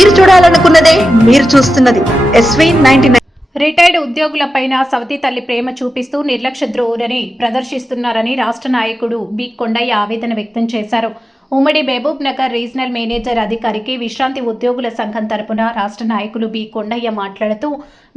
మీరు చూడాలనుకున్నదే మీరు చూస్తున్నది SV99. రిటైర్డ్ ఉద్యోగులపైన సవతి తల్లి ప్రేమ చూపిస్తూ నిర్లక్ష్య ధోరణి ప్రదర్శిస్తున్నారని రాష్ట్ర నాయకుడు బి కొండయ్య ఆవేదన వ్యక్తం చేశారు. ఉమ్మడి మహబూబ్ నగర్ రీజనల్ మేనేజర్ అధికారికి విశ్రాంతి ఉద్యోగుల సంఘం తరపున రాష్ట్ర నాయకులు బి కొండయ్య మాట్లాడుతూ,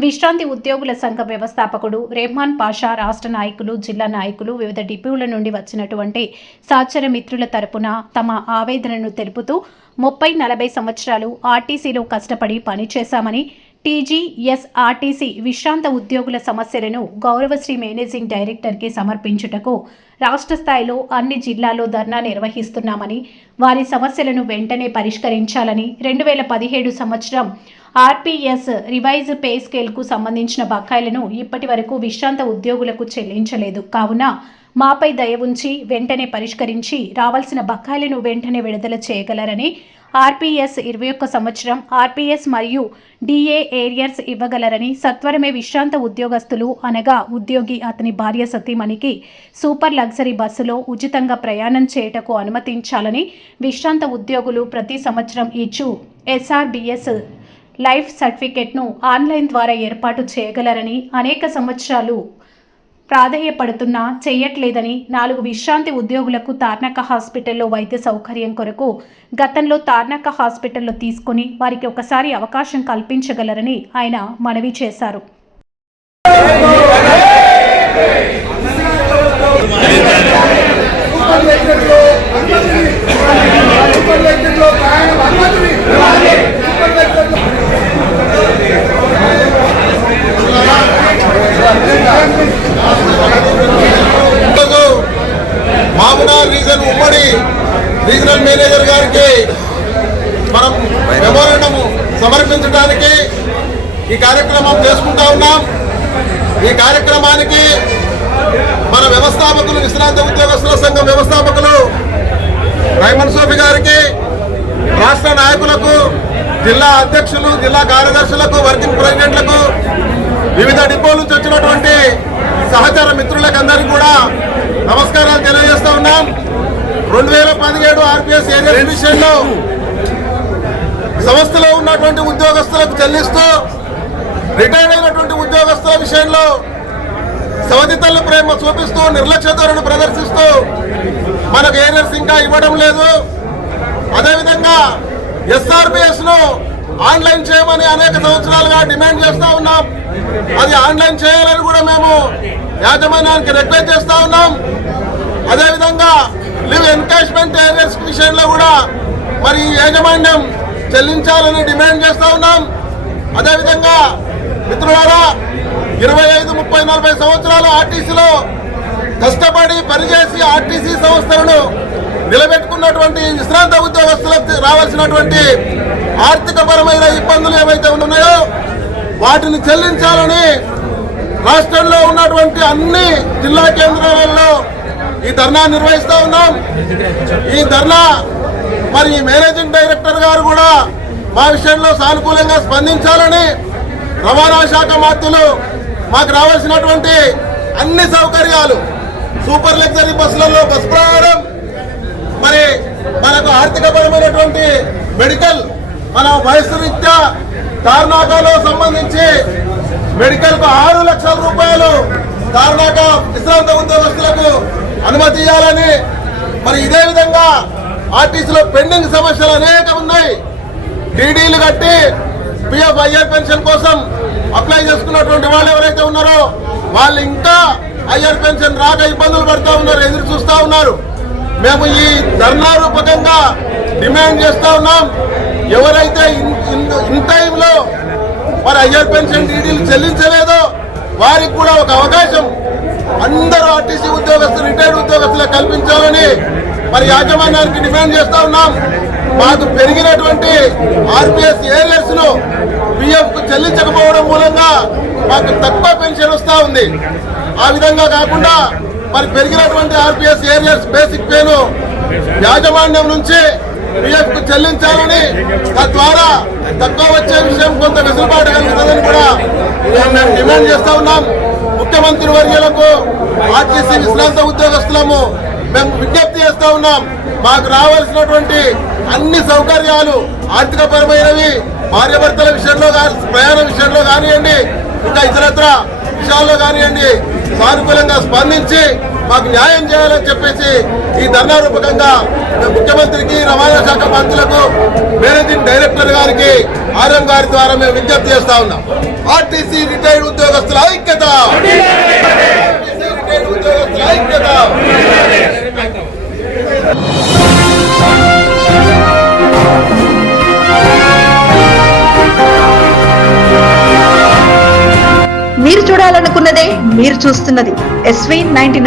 విశ్రాంతి ఉద్యోగుల సంఘ వ్యవస్థాపకుడు రెహమాన్ పాషా, రాష్ట్ర నాయకులు, జిల్లా నాయకులు, వివిధ డిపోల నుండి వచ్చినటువంటి సహచర మిత్రుల తరపున తమ ఆవేదనను తెలుపుతూ 30-40 సంవత్సరాలు ఆర్టీసీలో కష్టపడి పనిచేశామని, టీజీఎస్ఆర్టీసీ విశ్రాంత ఉద్యోగుల సమస్యలను గౌరవశ్రీ మేనేజింగ్ డైరెక్టర్కి సమర్పించుటకు రాష్ట్ర స్థాయిలో అన్ని జిల్లాల్లో ధర్నా నిర్వహిస్తున్నామని, వారి సమస్యలను వెంటనే పరిష్కరించాలని, 2017 సంవత్సరం ఆర్పీఎస్ రివైజ్ పే స్కేల్కు సంబంధించిన బకాయిలను ఇప్పటి వరకు విశ్రాంత ఉద్యోగులకు చెల్లించలేదు కావున మాపై దయ ఉంచి వెంటనే పరిష్కరించి రావాల్సిన బకాయిలను వెంటనే విడుదల చేయగలరని, ఆర్పీఎస్ 21 సంవత్సరం ఆర్పీఎస్ మరియు డిఏ ఏరియర్స్ ఇవ్వగలరని, సత్వరమే విశ్రాంత ఉద్యోగస్తులు అనగా ఉద్యోగి అతని భార్య సతీమణికి సూపర్ లగ్జరీ బస్సులో ఉచితంగా ప్రయాణం చేయుటకు అనుమతించాలని, విశ్రాంత ఉద్యోగులు ప్రతి సంవత్సరం ఇచ్చు ఎస్ఆర్బిఎస్ లైఫ్ సర్టిఫికెట్ను ఆన్లైన్ ద్వారా ఏర్పాటు చేయగలరని, అనేక సంవత్సరాలు ప్రాధేయపడుతున్నా చేయట్లేదని, 4 విశ్రాంతి ఉద్యోగులకు తార్నాక హాస్పిటల్లో వైద్య సౌకర్యం కొరకు గతంలో తార్నాక హాస్పిటల్లో తీసుకుని వారికి ఒకసారి అవకాశం కల్పించగలరని ఆయన మనవి చేశారు. మామూనార్ రీజన్ ఉమ్మడి రీజనల్ మేనేజర్ గారికి మనం మెమోరాండం సమర్పించడానికి ఈ కార్యక్రమం చేసుకుంటా ఉన్నాం. ఈ కార్యక్రమానికి మన వ్యవస్థాపకులు, విశ్రాంత ఉద్యోగస్తుల సంఘం వ్యవస్థాపకులు రైమన్ సోఫీ గారికి, రాష్ట్ర నాయకులకు, జిల్లా అధ్యక్షులు, జిల్లా కార్యదర్శులకు, వర్కింగ్ ప్రెసిడెంట్లకు, వివిధ డిపోల నుంచి వచ్చినటువంటి సహచర మిత్రులకు అందరికీ కూడా నమస్కారాలు తెలియజేస్తా ఉన్నాం. 2017 ఆర్పీఎస్ ఏరియస్ విషయంలో సంస్థలో ఉన్నటువంటి ఉద్యోగస్తులకు చెల్లిస్తూ, రిటైర్డ్ అయినటువంటి ఉద్యోగస్తుల విషయంలో సవతి తల్లి ప్రేమ చూపిస్తూ నిర్లక్ష్య ధోరణి ప్రదర్శిస్తూ మనకు ఏరియర్స్ ఇంకా ఇవ్వడం లేదు. అదేవిధంగా ఎస్ఆర్బిఎస్ ను ఆన్లైన్ చేయమని అనేక సంవత్సరాలుగా డిమాండ్ చేస్తా ఉన్నాం. అది ఆన్లైన్ చేయాలని కూడా మేము యాజమాన్యానికి రిక్వెస్ట్ చేస్తా ఉన్నాం. అదేవిధంగా లీవ్ ఎన్కాష్మెంట్ ఏరియర్స్ విషయంలో కూడా మరి యాజమాన్యం చెల్లించాలని డిమాండ్ చేస్తా ఉన్నాం. అదేవిధంగా మిత్రులారా, 25, 30, 40 సంవత్సరాలు ఆర్టీసీలో కష్టపడి పనిచేసి ఆర్టీసీ సంస్థలను నిలబెట్టుకున్నటువంటి విశ్రాంత ఉద్యోగస్తులకు రావాల్సినటువంటి ఆర్థికపరమైన ఇబ్బందులు ఏవైతే ఉన్నాయో వాటిని చెల్లించాలని రాష్ట్రంలో ఉన్నటువంటి అన్ని జిల్లా కేంద్రాలలో ఈ ధర్నా నిర్వహిస్తూ ఉన్నాం. ఈ ధర్నా మరి మేనేజింగ్ డైరెక్టర్ గారు కూడా మా విషయంలో సానుకూలంగా స్పందించాలని, రవాణా శాఖ మంత్రులు మాకు రావాల్సినటువంటి అన్ని సౌకర్యాలు, సూపర్ లగ్జరీ బస్సులలో బస్ ప్రయాణం, మరి మనకు ఆర్థికపరమైనటువంటి మెడికల్, మన వయసు రీత్యా తార్నాకాలో సంబంధించి మెడికల్ కు 6 లక్షల రూపాయలు తార్నాక విశ్రాంత ఉద్యోగస్తులకు అనుమతి ఇవ్వాలని, మరి ఇదే విధంగా ఆర్టీసీలో పెండింగ్ సమస్యలు అనేకం ఉన్నాయి. డీడీలు కట్టి పిఎఫ్ ఐఆర్ పెన్షన్ కోసం అప్లై చేసుకున్నటువంటి వాళ్ళు ఎవరైతే ఉన్నారో వాళ్ళు ఇంకా ఐఆర్ పెన్షన్ రాక ఇబ్బందులు పడుతూ ఉన్నారు, ఎదురు చూస్తూ ఉన్నారు. మేము ఈ ధర్నా రూపకంగా డిమాండ్ చేస్తూ ఉన్నాం. ఎవరైతే ఇన్ టైంలో మరి ఐఆర్ పెన్షన్ డీడీలు చెల్లించలేదో వారికి కూడా ఒక అవకాశం అందరూ ఆర్టీసీ ఉద్యోగస్తులు, రిటైర్డ్ ఉద్యోగస్తులకు కల్పించాలని మరి యాజమాన్యానికి డిమాండ్ చేస్తా ఉన్నాం. మాకు పెరిగినటువంటి ఆర్పీఎస్ ఏరియర్స్ ను పిఎఫ్ కు చెల్లించకపోవడం మూలంగా మాకు తక్కువ పెన్షన్ వస్తూ ఉంది. ఆ విధంగా కాకుండా మరి పెరిగినటువంటి ఆర్పీఎస్ ఏరియర్స్ బేసిక్ పేను యాజమాన్యం నుంచి పిఎఫ్ కు చెల్లించాలని, తద్వారా తక్కువ వచ్చే విషయం కొంత వెసులుబాటు కలుగుతుందని కూడా మేము డిమాండ్ చేస్తా ఉన్నాం. ముఖ్యమంత్రి వర్యులకు, ఆర్టీసీ విశ్రాంత ఉద్యోగస్తులము మేము విజ్ఞప్తి చేస్తా ఉన్నాం. మాకు రావాల్సినటువంటి అన్ని సౌకర్యాలు ఆర్థికపరమైనవి భార్యాభర్తల విషయంలో ప్రయాణ విషయంలో కానివ్వండి, ఇంకా ఇతరత్ర విషయాల్లో కానివ్వండి సానుకూలంగా స్పందించి మాకు న్యాయం చేయాలని చెప్పేసి ఈ ధర్నా రూపకంగా ముఖ్యమంత్రికి, రవాణా శాఖ మంత్రులకు, మేనేజింగ్ డైరెక్టర్ గారికి, ఆర్ఎం గారి ద్వారా మేము విజ్ఞప్తి చేస్తా ఉన్నాం. ఆర్టీసీ రిటైర్డ్ ఉద్యోగస్తుల ఐక్యత, ఆర్టీసీ రిటైర్డ్ ఉద్యోగస్తుల ఐక్యత. మీరు చూడాలనుకున్నదే మీరు చూస్తున్నది SV 99.